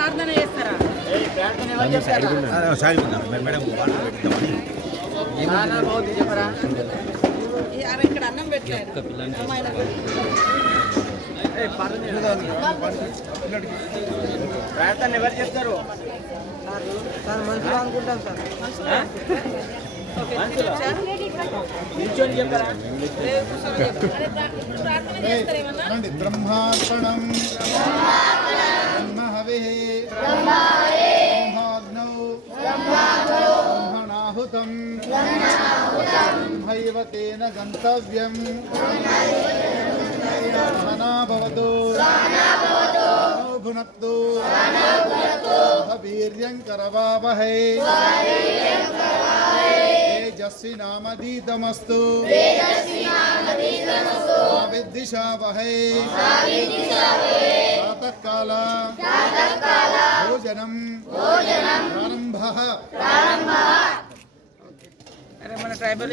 ప్రార్థన చేస్తారా? ఇక్కడ అన్నం పెట్టారు. ప్రార్థన ఎవరు చేస్తారు? మంచిగా అనుకుంటాం సార్. కూర్చొని చెప్పారా? బ్రహ్మార్పణం బ్రహ్మహవిః బ్రహ్మాగ్నౌ బ్రహ్మణాహుతం బ్రహ్మైవ తేన గంతవ్యం సహనా భవతు భునక్తు వీర్యం కరవావహై తేజస్వినామదీతమస్తు విద్దిశావహై ప్రాతఃకాల భోజనం ప్రారంభః. మన ట్రైబల్